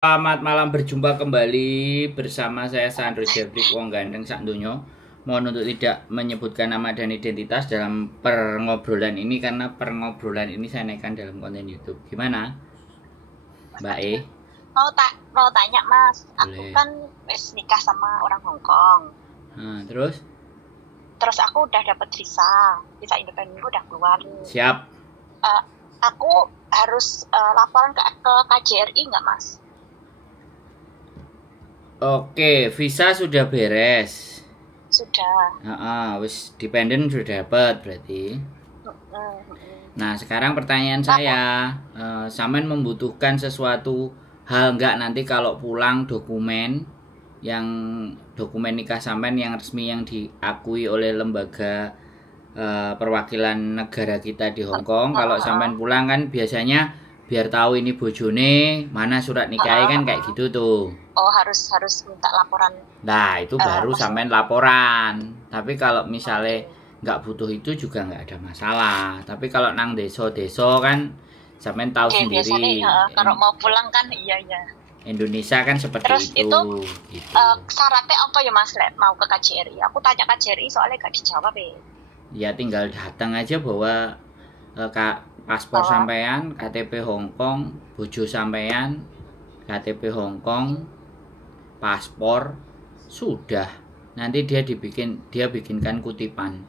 Selamat malam, berjumpa kembali bersama saya Sandro Jabrik Wong Gandeng Sakdonyo. Mohon untuk tidak menyebutkan nama dan identitas dalam perngobrolan ini karena perngobrolan ini saya naikkan dalam konten YouTube. Gimana, Mbak E? Mau tanya Mas, Boleh. aku kan wis nikah sama orang Hong Kong. Terus aku udah dapat visa independen udah keluar. siap. Aku harus laporan ke KJRI nggak Mas? Oke, visa sudah beres. Sudah. Wis dependen sudah dapat berarti. Nah, sekarang pertanyaan saya, sampean membutuhkan sesuatu hal nggak nanti kalau pulang dokumen nikah sampean yang resmi yang diakui oleh lembaga perwakilan negara kita di Hong Kong. Kalau sampean pulang kan biasanya biar tahu ini bojone, mana surat nikahnya kan kayak gitu tuh. Oh, harus minta laporan. Nah, itu baru sampean laporan. Tapi kalau misalnya nggak butuh itu juga nggak ada masalah. Tapi kalau nang deso kan sampean tahu sendiri. Biasanya kalau mau pulang kan iya. Indonesia kan seperti Terus itu. Gitu. Syaratnya apa ya Mas mau ke KJRI? Aku tanya KJRI soalnya gak dijawab ya. Ya tinggal datang aja bawa paspor sampean, KTP Hong Kong, bojo sampean, KTP Hong Kong, paspor, sudah. Nanti dia bikinkan kutipan.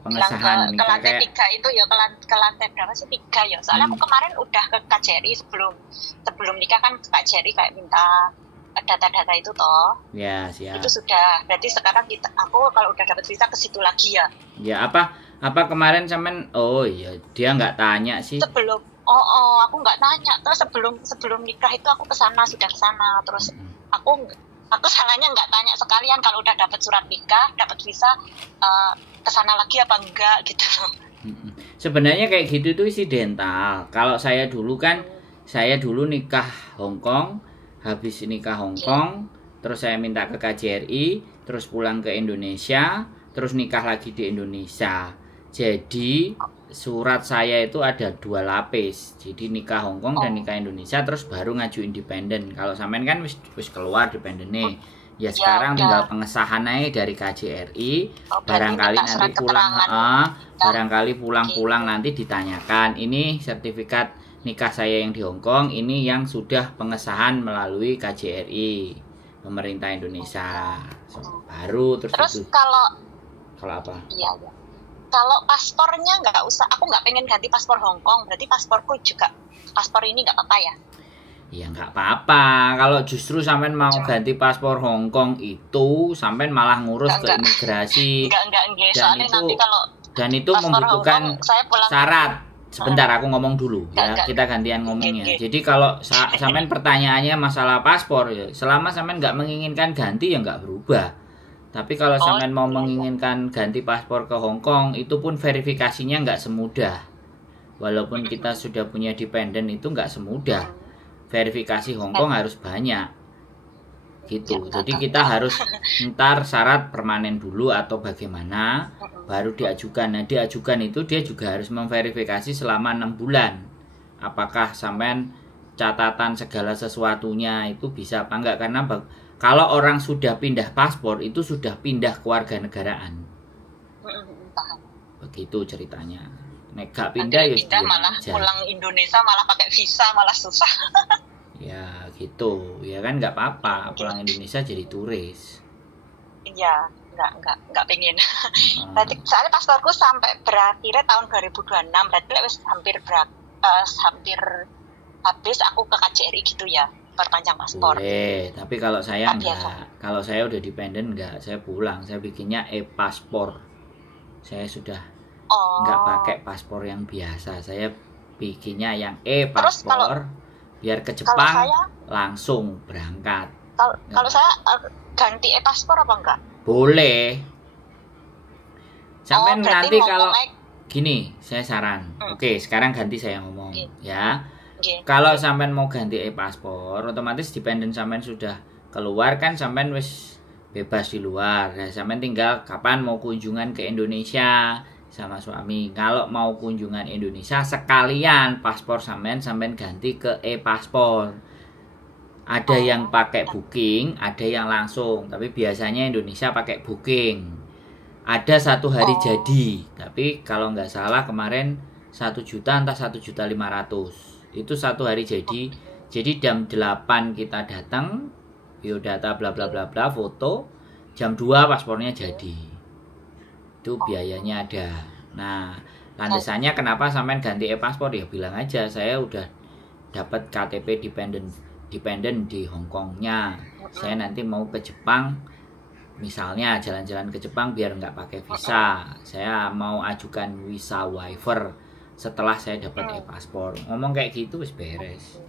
Pengesahan ke lantai 3 itu ya, ke lantai berapa sih, 3 ya, soalnya aku kemarin udah ke KJRI sebelum nikah kan ke KJRI kayak minta data-data itu toh. Ya, siap. Itu sudah, berarti sekarang aku kalau udah dapat visa ke situ lagi ya. Ya, apa kemarin sampean, oh iya, dia nggak tanya sih. Aku nggak tanya. Terus sebelum nikah itu aku sudah kesana. Terus aku salahnya nggak tanya sekalian kalau udah dapat surat nikah, dapat visa, kesana lagi apa enggak gitu. Sebenarnya kayak gitu tuh insidental. Kalau saya dulu nikah Hong Kong, habis nikah Hong Kong, terus saya minta ke KJRI, terus pulang ke Indonesia, terus nikah lagi di Indonesia. Jadi surat saya itu ada 2 lapis. Jadi nikah Hong Kong dan nikah Indonesia, terus baru ngaju independen. Kalau sampean kan wis keluar independen nih. Ya sekarang tinggal pengesahan aja dari KJRI. Barangkali nanti pulang nanti ditanyakan, ini sertifikat nikah saya yang di Hong Kong, ini yang sudah pengesahan melalui KJRI pemerintah Indonesia. Baru terus itu. Kalau apa? Iya. Kalau paspornya nggak usah, aku nggak pengen ganti paspor Hong Kong, berarti paspor ini nggak apa-apa ya? Ya nggak apa-apa. Kalau justru sampean mau ganti paspor Hong Kong itu, sampean malah ngurus ke imigrasi. Enggak. Soalnya nanti kalau dan itu membutuhkan syarat. Sebentar, aku ngomong dulu ya. Kita gantian ngomongnya. Jadi kalau sampean pertanyaannya masalah paspor ya, selama sampean nggak menginginkan ganti ya nggak berubah. Tapi kalau sampean mau menginginkan ganti paspor ke Hong Kong, itu pun verifikasinya nggak semudah. Walaupun kita sudah punya dependen, itu nggak semudah. Verifikasi Hong Kong harus banyak. Gitu. Jadi kita harus ntar syarat permanen dulu atau bagaimana, baru diajukan. Nah, diajukan itu dia juga harus memverifikasi selama 6 bulan. Apakah sampean catatan segala sesuatunya itu bisa apa enggak, karena kalau orang sudah pindah paspor itu sudah pindah kewarganegaraan. Begitu ceritanya. Nek gak pindah ya malah aja. Pulang Indonesia malah pakai visa malah susah. Ya gitu. Ya kan nggak apa-apa, pulang Indonesia jadi turis. Iya, nggak pengen. Berarti soalnya pasporku sampai berakhirnya tahun 2026, berarti hampir habis aku ke KJRI gitu ya. Perpanjang paspor. Boleh, tapi kalau saya enggak. Kalau saya udah dependen enggak, saya pulang, saya bikinnya e-paspor. Saya sudah enggak pakai paspor yang biasa. Saya bikinnya yang e-paspor. Biar ke Jepang langsung berangkat. Kalau saya ganti e-paspor apa enggak? Boleh. Sampai nanti kalau gini, saya saran. Oke, sekarang ganti saya ngomong ya. Kalau sampean mau ganti e-paspor, otomatis dependen sampean sudah keluar kan, sampean wis bebas di luar. Nah, sampean tinggal kapan mau kunjungan ke Indonesia, sama suami. Kalau mau kunjungan Indonesia sekalian paspor sampean ganti ke e-paspor. Ada yang pakai booking, ada yang langsung. Tapi biasanya Indonesia pakai booking. Ada 1 hari jadi. Tapi kalau nggak salah kemarin 1 juta entah 1.500.000. Itu 1 hari jadi. Jadi jam 8 kita datang, biodata bla bla bla bla, foto. Jam 2 paspornya jadi. Itu biayanya ada. Nah, landasannya kenapa sampean ganti e-paspor? Ya bilang aja saya udah dapat KTP dependent di Hong Kongnya. Saya nanti mau ke Jepang, misalnya jalan-jalan ke Jepang biar nggak pakai visa. Saya mau ajukan visa waiver setelah saya dapat e-paspor. Ngomong kayak gitu wis beres.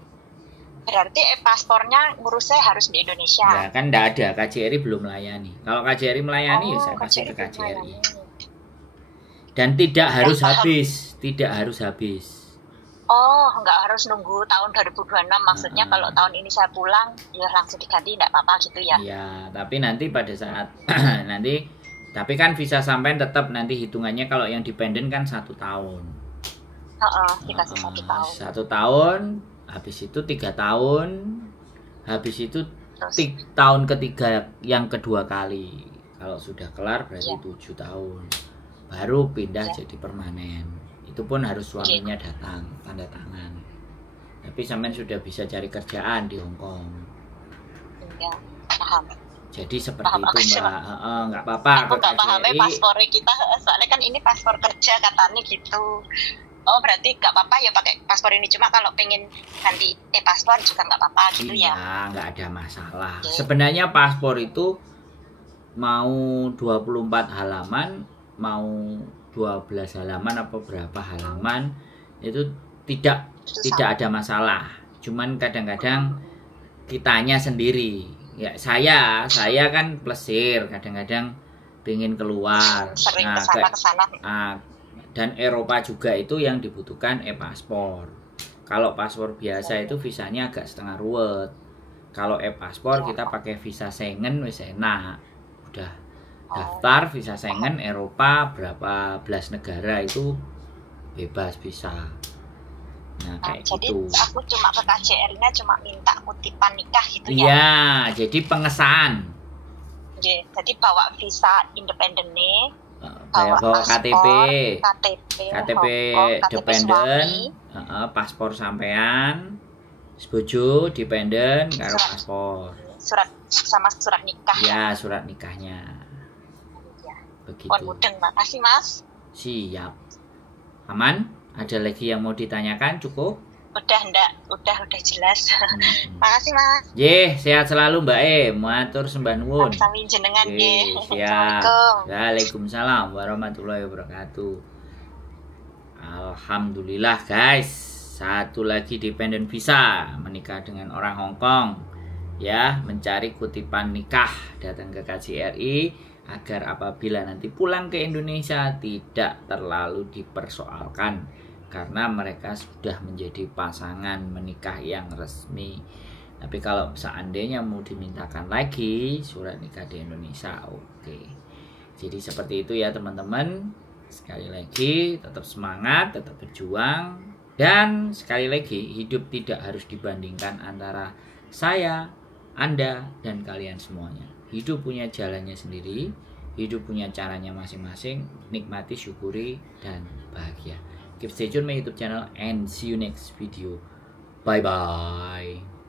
Berarti e-paspornya ngurusnya harus di Indonesia. Ya kan enggak ada, KJRI belum melayani. Kalau KJRI melayani ya saya kasih ke KJRI. Dan tidak harus habis, tidak harus habis. Oh, nggak harus nunggu tahun 2026. Maksudnya kalau tahun ini saya pulang, ya langsung diganti, nggak apa-apa gitu ya? Iya, tapi nanti pada saat tapi kan visa sampean tetap nanti hitungannya kalau yang dependent kan 1 tahun. Dikasih 1 tahun. 1 tahun, habis itu 3 tahun, habis itu tahun ketiga yang kedua kali. Kalau sudah kelar berarti 7 tahun. Baru pindah jadi permanen. Itu pun harus suaminya datang, tanda tangan. Tapi sampean sudah bisa cari kerjaan di Hong Kong. Ya, paham. Jadi seperti itu Mbak, nggak apa-apa. Aku nggak paham paspornya kita, soalnya kan ini paspor kerja katanya gitu. Oh berarti nggak apa-apa ya pakai paspor ini, cuma kalau pengen ganti paspor juga nggak apa-apa gitu ya? Iya, nggak ada masalah. Sebenarnya paspor itu mau 24 halaman, mau 12 halaman apa berapa halaman itu tidak ada masalah. Cuman kadang-kadang kitanya sendiri. Ya saya kan plesir, kadang-kadang pengen keluar. Sering kesana. Dan Eropa juga itu yang dibutuhkan e-paspor. Kalau paspor biasa itu visanya agak setengah ruwet. Kalau e-paspor kita pakai visa Schengen wis enak. Udah daftar visa Schengen Eropa berapa belas negara itu bebas bisa. Nah, kayak jadi gitu. Aku cuma ke KJR-nya cuma minta kutipan nikah gitu ya. Iya, jadi pengesahan. Jadi bawa visa independen nih. Bawa KTP dependent, paspor sampean, bojo dependent karo paspor. Surat nikah. Ya, surat nikahnya. Ya. Begitu. Mudeng, makasih Mas. Siap. Aman? Ada lagi yang mau ditanyakan? Cukup? Udah jelas. Makasih Mas. Sehat selalu Mbak matur sembah nuwun. Sami jenengan nggih. Siap. Waalaikumsalam warahmatullahi wabarakatuh. Alhamdulillah guys, satu lagi dependent visa, menikah dengan orang Hong Kong. Ya, mencari kutipan nikah, datang ke KJRI agar apabila nanti pulang ke Indonesia tidak terlalu dipersoalkan. Karena mereka sudah menjadi pasangan menikah yang resmi. Tapi kalau seandainya mau dimintakan lagi surat nikah di Indonesia, oke. Jadi seperti itu ya teman-teman. Sekali lagi tetap semangat, tetap berjuang. Dan sekali lagi hidup tidak harus dibandingkan antara saya, Anda, dan kalian semuanya. Hidup punya jalannya sendiri, hidup punya caranya masing-masing. Nikmati, syukuri, dan bahagia. Keep stay tune my YouTube channel and see you next video. Bye bye.